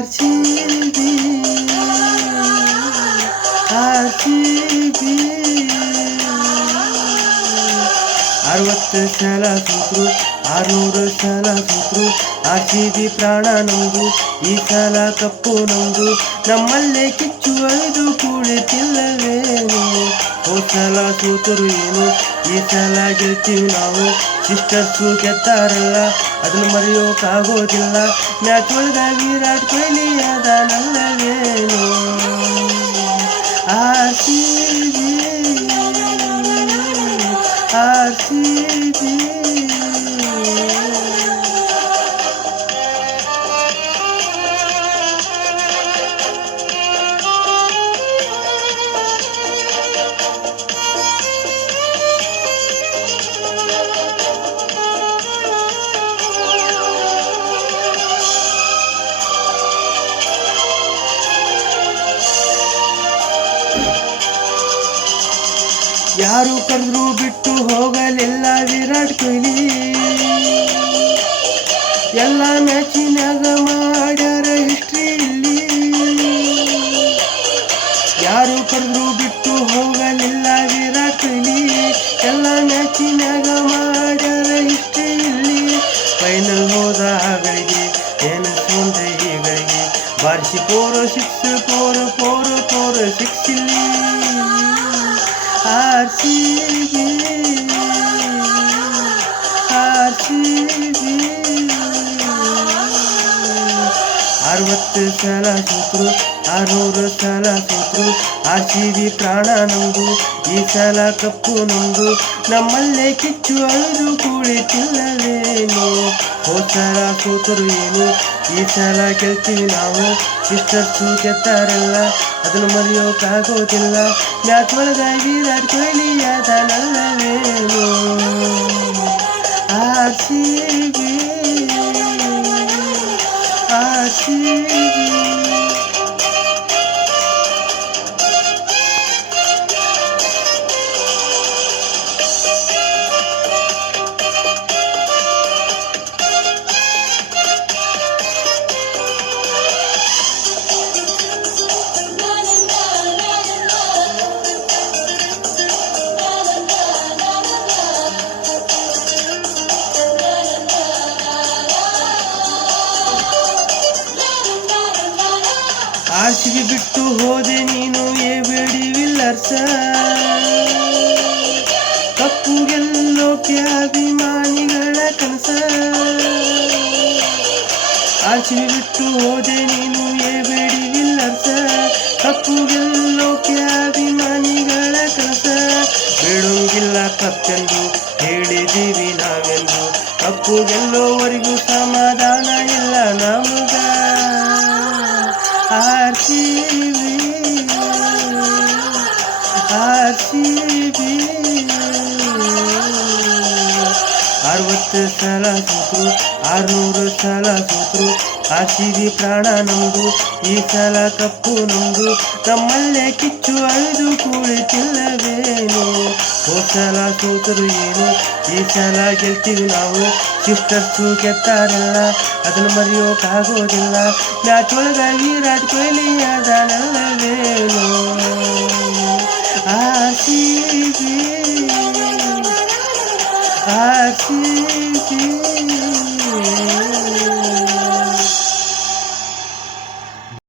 RCB RCB 60 ಸಲ ಸೋತ್ರು 600 ಸಲ ಸೋತ್ರು RCB ಪ್ರಾಣ ನಮ್ದು ಈ ಸಲ ಕಪ್ಪು ನಮ್ದು ನಮ್ಮಲ್ಲೇ ಕಿಚ್ಚು ಐದು ಕುಳಿತಿಲ್ಲವೇನು ಹೋದ ಸಲ ಸೋತರು ಏನು ಈ ಸಲ ಗೆಲ್ತೀವಿ ನಾವು ಸಿಸ್ಟರ್ಸು ಗೆದ್ದಾರಲ್ಲ ಅದನ್ನು ಮರೆಯೋಕ್ಕಾಗೋದಿಲ್ಲ ಮ್ಯಾಚ್ ಒಳಗ ವಿರಾಟ್ ಕೊಹ್ಲಿ ಅದಾನಲ್ಲವೇನು ಆರ್‌ಸಿಬಿ ಆರ್‌ಸಿಬಿ ಯಾರು ಕರೆದ್ರು ಬಿಟ್ಟು ಹೋಗಲಿಲ್ಲ ವಿರಾಟ್ ಕೊಹ್ಲಿ ಎಲ್ಲ ಮ್ಯಾಚಿನಾಗ ಮಾಡ್ಯಾರ ಹಿಸ್ಟ್ರಿ ಇಲ್ಲಿ ಯಾರು ಕರೆದ್ರು ಬಿಟ್ಟು ಹೋಗಲಿಲ್ಲ ವಿರಾಟ್ ಕೊಹ್ಲಿ ಎಲ್ಲ ಮ್ಯಾಚಿನಾಗ ಮಾಡ್ಯಾರ ಹಿಸ್ಟ್ರಿ ಇಲ್ಲಿ ಫೈನಲ್ ಹೋದ ಗಳಿಗೆ ಏನು ಸೋಂದ್ರೆ ಹೀಗಳಿಗೆ ಬಾರಿಸಿ 4-6 ಇಲ್ಲಿ ಆರ್‌ಸಿಬಿ ಆರ್‌ಸಿಬಿ 60 ಸಲ ಸೋತ್ರು 600 ಸಲ ಸೋತ್ರು ಆರ್‌ಸಿಬಿ ಪ್ರಾಣ ನಮ್ದು ಈ ಸಲ ಕಪ್ಪು ನಮ್ದು ನಮ್ಮಲ್ಲೇ ಕಿಚ್ಚು ಐದು ಕುಳಿತಿಲ್ಲವೇನು ಹೋದ ಸಲ ಸೋತರು ಏನು ಈ ಸಲ ಗೆಲ್ತೀವಿ ನಾವು ಸಿಸ್ಟರ್ಸು ಗೆದ್ದಾರಲ್ಲ ಅದನ್ನು ಮರೆಯೋಕ್ಕಾಗೋದಿಲ್ಲ ಮ್ಯಾಚ್ ಒಳಗ ವಿರಾಟ್ ಕೊಹ್ಲಿ ಅದಾನಲ್ಲವೇನು ಆರ್‌ಸಿಬಿ ಆರ್‌ಸಿಬಿ ಆರ್‌ಸಿಬಿ ಬಿಟ್ಟು ಹೋದೆ ನೀನು ಏಬೇಡಿ ವಿಲ್ಲರ್ಸ ಕಪ್ಪು ಗೆಲ್ಲೋಕೆ ಅಭಿಮಾನಿಗಳ ಕನಸ ಆರ್‌ಸಿಬಿ ಬಿಟ್ಟು ಹೋದೆ ನೀನು ಏಬೇಡಿ ವಿಲ್ಲರ್ಸ ಕಪ್ಪು ಗೆಲ್ಲೋಕೆ ಅಭಿಮಾನಿಗಳ ಕನಸ ಬೇಡೋಂಗಿಲ್ಲ ಕಪ್ಪೆಂದು ಹೇಳಿದೀವಿ ನಾವೆಂದು ಕಪ್ಪು ಗೆಲ್ಲೋವರೆಗೂ ಸಮಾಧಾನ ಇಲ್ಲ ನಮಗ ಆರ್‌ಸಿಬಿ ಆರ್‌ಸಿಬಿ 60 ಸಲ ಸೋತ್ರು 600 ಸಲ ಸೋತ್ರು ಆರ್‌ಸಿಬಿ ಪ್ರಾಣ ನಮ್ದು ಈ ಸಲ ಕಪ್ಪು ನಮ್ದು ನಮ್ಮಲ್ಲೇ ಕಿಚ್ಚು ಐದು ಕುಳಿತಿಲ್ಲವೇನು ಹೋದ ಸಲ ಸೋತರು ಏನು ಈ ಸಲ ಗೆಲ್ತೀವಿ ನಾವು ಸಿಸ್ಟರ್ಸು ಗೆದ್ದಾರಲ್ಲ ಅದನ್ನು ಮರೆಯೋಕ್ಕಾಗೋದಿಲ್ಲ ಮ್ಯಾಚ್ ಒಳಗ ವಿರಾಟ್ ಕೊಹ್ಲಿ ಅದಾನಲ್ಲವೇನು ಆರ್‌ಸಿಬಿ ಆರ್‌ಸಿಬಿ